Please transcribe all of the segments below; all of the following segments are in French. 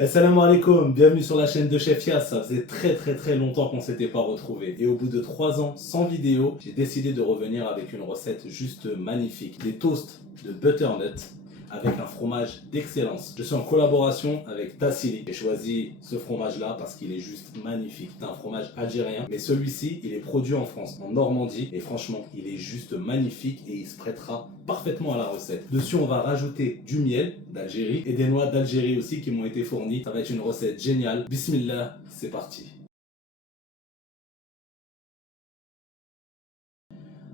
Assalamu alaikum, bienvenue sur la chaîne de Chef Yas. Ça faisait très longtemps qu'on s'était pas retrouvés. Et au bout de 3 ans sans vidéo, j'ai décidé de revenir avec une recette juste magnifique. Des toasts de butternut avec un fromage d'excellence. Je suis en collaboration avec Tassili. J'ai choisi ce fromage-là parce qu'il est juste magnifique. C'est un fromage algérien, mais celui-ci, il est produit en France, en Normandie. Et franchement, il est juste magnifique et il se prêtera parfaitement à la recette. Dessus, on va rajouter du miel d'Algérie et des noix d'Algérie aussi qui m'ont été fournies. Ça va être une recette géniale. Bismillah, c'est parti.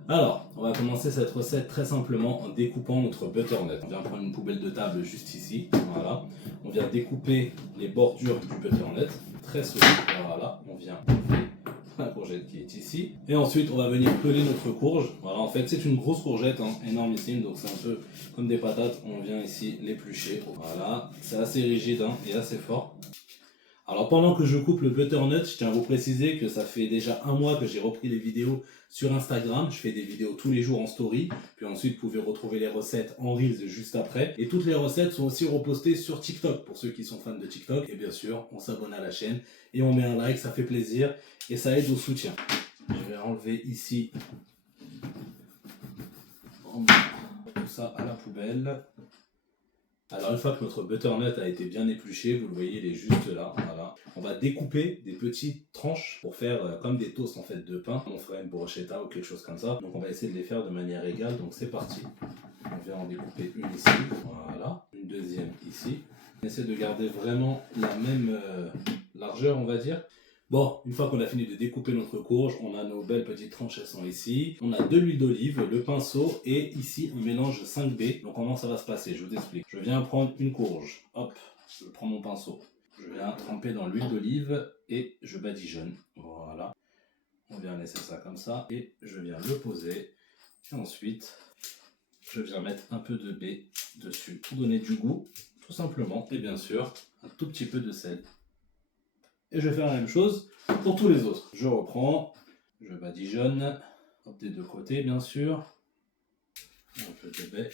Alors, on va commencer cette recette très simplement en découpant notre butternut. On vient prendre une poubelle de table juste ici, voilà. On vient découper les bordures du butternut, très solide, voilà. On vient enlever la courgette qui est ici. Et ensuite, on va venir peler notre courge. Voilà, en fait, c'est une grosse courgette, hein, énormissime, donc c'est un peu comme des patates. On vient ici l'éplucher, voilà. C'est assez rigide hein, et assez fort. Alors pendant que je coupe le butternut, je tiens à vous préciser que ça fait déjà 1 mois que j'ai repris les vidéos sur Instagram. Je fais des vidéos tous les jours en story. Puis ensuite, vous pouvez retrouver les recettes en Reels juste après. Et toutes les recettes sont aussi repostées sur TikTok pour ceux qui sont fans de TikTok. Et bien sûr, on s'abonne à la chaîne et on met un like, ça fait plaisir et ça aide au soutien. Je vais enlever ici tout ça à la poubelle. Alors une fois que notre butternut a été bien épluché, vous le voyez, il est juste là, voilà. On va découper des petites tranches pour faire comme des toasts en fait de pain. On ferait une bruschetta ou quelque chose comme ça. Donc on va essayer de les faire de manière égale, donc c'est parti. On vient en découper une ici, voilà. Une deuxième ici. On essaie de garder vraiment la même largeur, on va dire. Bon, une fois qu'on a fini de découper notre courge, on a nos belles petites tranches, elles sont ici. On a de l'huile d'olive, le pinceau et ici un mélange 5B. Donc comment ça va se passer? Je vous explique. Je viens prendre une courge, hop, je prends mon pinceau. Je viens tremper dans l'huile d'olive et je badigeonne. Voilà. On vient laisser ça comme ça et je viens le poser. Et ensuite, je viens mettre un peu de baie dessus pour donner du goût, tout simplement. Et bien sûr, un tout petit peu de sel. Et je vais faire la même chose pour tous les autres. Je reprends, je badigeonne, des deux côtés bien sûr, un peu de baie.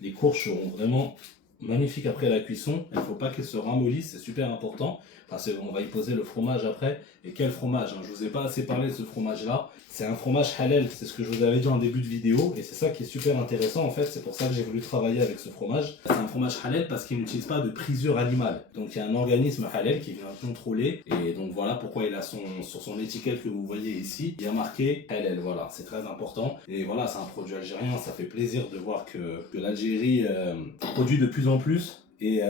Les courges seront vraiment magnifiques après la cuisson. Il ne faut pas qu'elles se ramollissent, c'est super important. Parce qu'on va y poser le fromage après. Et quel fromage hein. Je ne vous ai pas assez parlé de ce fromage-là. C'est un fromage halal, c'est ce que je vous avais dit en début de vidéo. Et c'est ça qui est super intéressant en fait. C'est pour ça que j'ai voulu travailler avec ce fromage. C'est un fromage halal parce qu'il n'utilise pas de prisure animale. Donc il y a un organisme halal qui vient contrôler. Et donc voilà pourquoi il a sur son étiquette que vous voyez ici, il y a marqué halal. Voilà, c'est très important. Et voilà, c'est un produit algérien. Ça fait plaisir de voir que l'Algérie produit de plus en plus et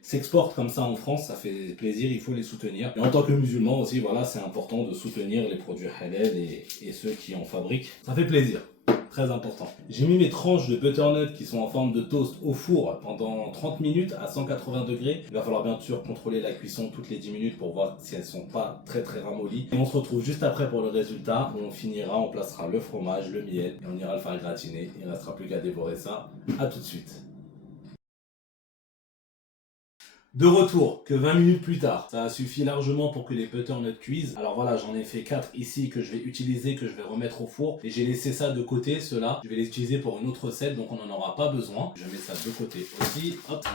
s'exporte comme ça en France, ça fait plaisir, il faut les soutenir. Et en tant que musulman aussi, voilà, c'est important de soutenir les produits halal et ceux qui en fabriquent. Ça fait plaisir, très important. J'ai mis mes tranches de butternut qui sont en forme de toast au four pendant 30 minutes à 180 degrés. Il va falloir bien sûr contrôler la cuisson toutes les 10 minutes pour voir si elles sont pas très ramollies. Et on se retrouve juste après pour le résultat où on finira, on placera le fromage, le miel et on ira le faire gratiner. Il ne restera plus qu'à dévorer ça. À tout de suite. De retour, que 20 minutes plus tard, ça a suffi largement pour que les butternuts cuisent. Alors voilà, j'en ai fait 4 ici que je vais utiliser, que je vais remettre au four. Et j'ai laissé ça de côté, ceux-là. Je vais les utiliser pour une autre recette, donc on n'en aura pas besoin. Je mets ça de côté aussi, hop,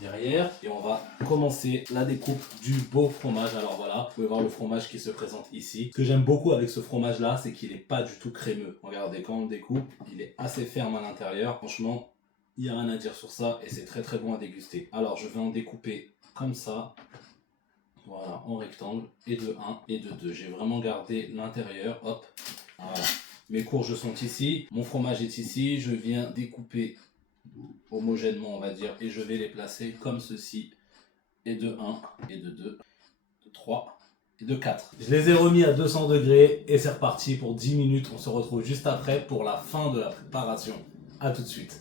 derrière. Et on va commencer la découpe du beau fromage. Alors voilà, vous pouvez voir le fromage qui se présente ici. Ce que j'aime beaucoup avec ce fromage-là, c'est qu'il n'est pas du tout crémeux. Regardez, quand on le découpe, il est assez ferme à l'intérieur. Franchement, il n'y a rien à dire sur ça et c'est très bon à déguster. Alors je vais en découper comme ça, voilà, en rectangle, et de 1 et de 2. J'ai vraiment gardé l'intérieur, hop, voilà. Mes courges sont ici, mon fromage est ici, je viens découper homogènement on va dire, et je vais les placer comme ceci, et de 1, et de 2, de 3, et de 4. Je les ai remis à 200 degrés et c'est reparti pour 10 minutes. On se retrouve juste après pour la fin de la préparation. A tout de suite.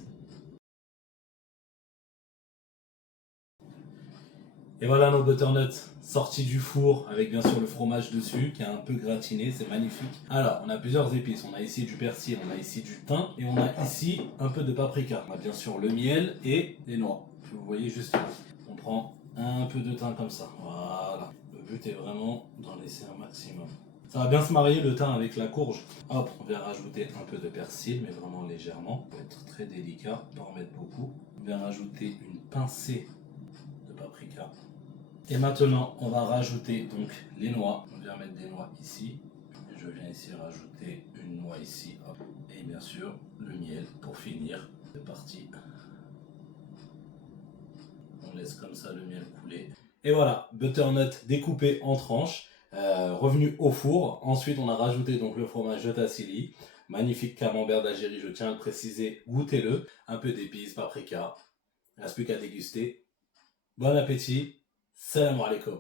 Et voilà nos butternuts sortis du four avec bien sûr le fromage dessus qui est un peu gratiné, c'est magnifique. Alors on a plusieurs épices, on a ici du persil, on a ici du thym et on a ici un peu de paprika. On a bien sûr le miel et les noix. Puis vous voyez juste là, on prend un peu de thym comme ça, voilà. Le but est vraiment d'en laisser un maximum. Ça va bien se marier le thym avec la courge. Hop, on vient rajouter un peu de persil, mais vraiment légèrement. Il faut être très délicat, pas en mettre beaucoup. On vient rajouter une pincée paprika. Et maintenant, on va rajouter donc les noix. On vient mettre des noix ici. Je viens ici rajouter une noix ici. Hop. Et bien sûr, le miel pour finir. C'est parti. On laisse comme ça le miel couler. Et voilà, butternut découpé en tranches, revenu au four. Ensuite, on a rajouté donc le fromage de Tassili. Magnifique camembert d'Algérie, je tiens à le préciser, goûtez-le. Un peu d'épices, paprika. Il ne reste plus qu'à déguster. Bon appétit. Salam alaikum.